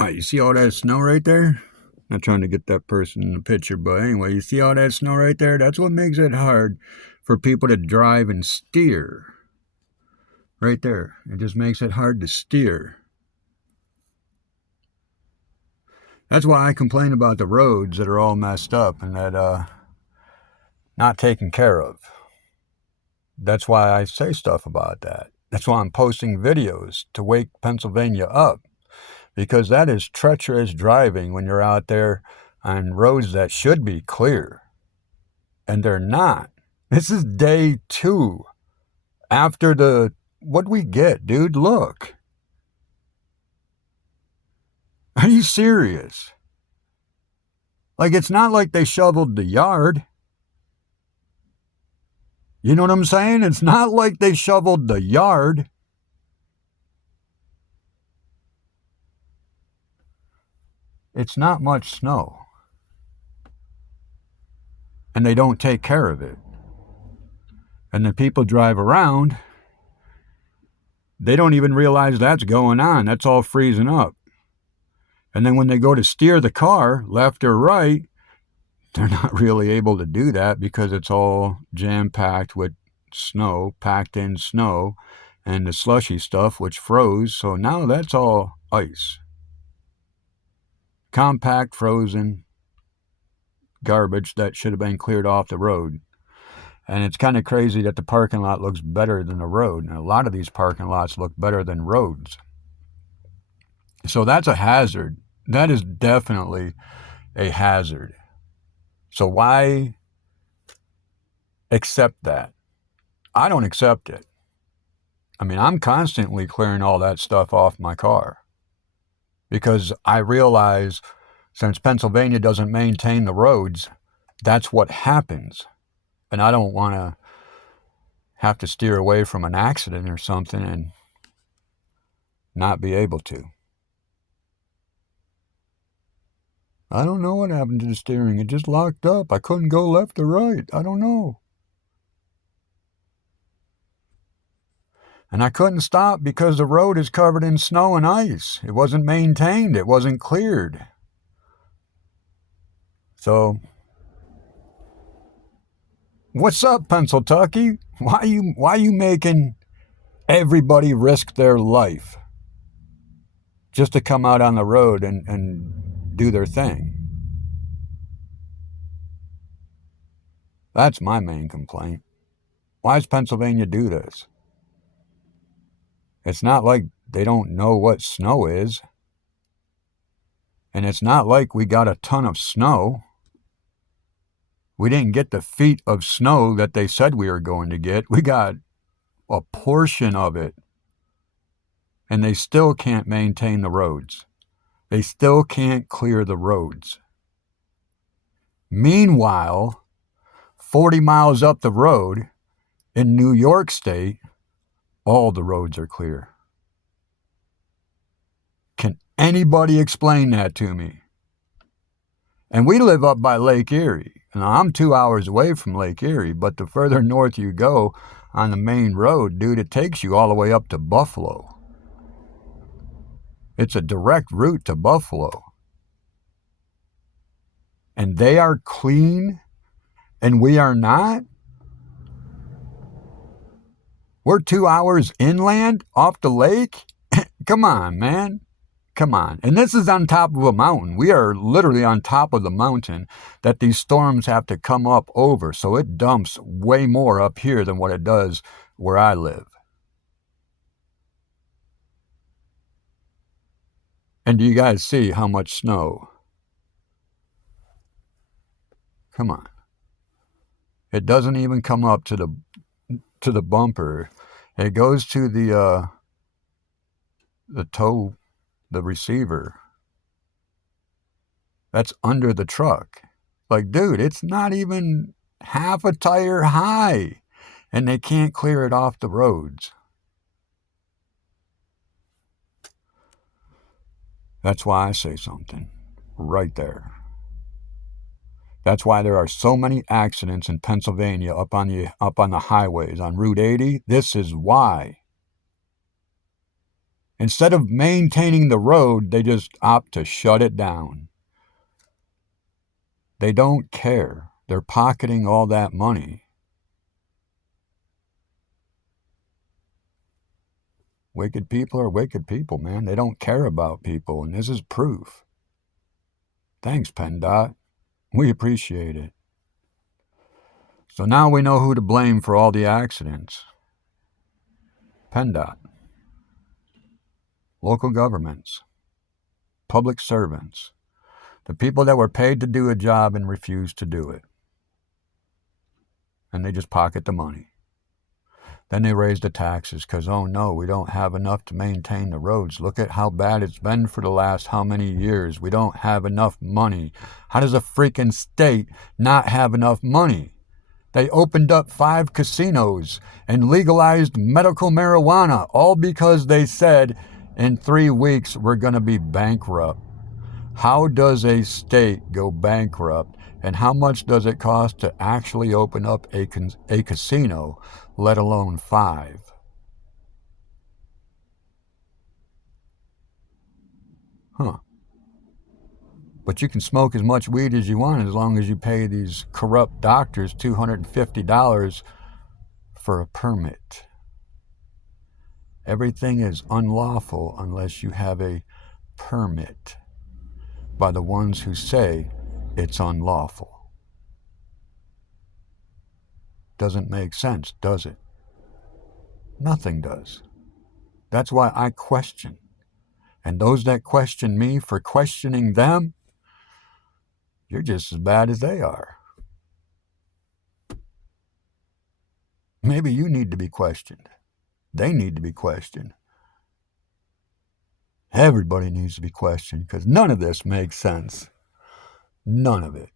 You see all that snow right there? Not trying to get that person in the picture, but anyway, you see all that snow right there? That's what makes it hard for people to drive and steer. Right there. It just makes it hard to steer. That's why I complain about the roads that are all messed up and that not taken care of. That's why I say stuff about that. That's why I'm posting videos to wake Pennsylvania up, because that is treacherous driving when you're out there on roads that should be clear. And they're not. This is day 2 after the... What we get, dude? Look. Are you serious? Like, it's not like they shoveled the yard. You know what I'm saying? It's not like they shoveled the yard. It's not much snow. And they don't take care of it. And the people drive around, they don't even realize that's going on. That's all freezing up. And then when they go to steer the car, left or right, they're not really able to do that because it's all jam-packed with snow, packed in snow, and the slushy stuff which froze. So now that's all ice. Compact, frozen garbage that should have been cleared off the road. And it's kind of crazy that the parking lot looks better than the road. And a lot of these parking lots look better than roads. So that's a hazard. That is definitely a hazard. So why accept that? I don't accept it. I mean, I'm constantly clearing all that stuff off my car because I realize since Pennsylvania doesn't maintain the roads, that's what happens. And I don't want to have to steer away from an accident or something and not be able to. I don't know what happened to the steering. It just locked up. I couldn't go left or right. I don't know. And I couldn't stop because the road is covered in snow and ice. It wasn't maintained. It wasn't cleared. So, what's up, Pennsylvania? Why are you making everybody risk their life just to come out on the road and do their thing? That's my main complaint. Why does Pennsylvania do this? It's not like they don't know what snow is. And it's not like we got a ton of snow. We didn't get the feet of snow that they said we were going to get. We got a portion of it. And they still can't maintain the roads. They still can't clear the roads. Meanwhile, 40 miles up the road in New York State, all the roads are clear. Can anybody explain that to me? And we live up by Lake Erie. Now, I'm 2 hours away from Lake Erie, but the further north you go on the main road, dude, it takes you all the way up to Buffalo. It's a direct route to Buffalo. And they are clean, and we are not? We're 2 hours inland off the lake? Come on, man. Come on. And this is on top of a mountain. We are literally on top of the mountain that these storms have to come up over. So it dumps way more up here than what it does where I live. And do you guys see how much snow? Come on. It doesn't even come up to the bumper. It goes to the toe, the receiver. That's under the truck. Like, dude, it's not even half a tire high, and they can't clear it off the roads. That's why I say something right there. That's why there are so many accidents in Pennsylvania up on the highways, on Route 80. This is why. Instead of maintaining the road, they just opt to shut it down. They don't care. They're pocketing all that money. Wicked people are wicked people, man. They don't care about people, and this is proof. Thanks, PennDOT. We appreciate it. So now we know who to blame for all the accidents. PennDOT. Local governments. Public servants. The people that were paid to do a job and refused to do it. And they just pocket the money. Then they raise the taxes because, oh no, we don't have enough to maintain the roads. Look at how bad it's been for the last how many years. We don't have enough money. How does a freaking state not have enough money? They opened up 5 casinos and legalized medical marijuana, all because they said in 3 weeks we're going to be bankrupt. How does a state go bankrupt, and how much does it cost to actually open up a casino, let alone 5? Huh. But you can smoke as much weed as you want as long as you pay these corrupt doctors $250 for a permit. Everything is unlawful unless you have a permit by the ones who say it's unlawful. Doesn't make sense, does it? Nothing does. That's why I question. And those that question me for questioning them, you're just as bad as they are. Maybe you need to be questioned. They need to be questioned. Everybody needs to be questioned because none of this makes sense. None of it.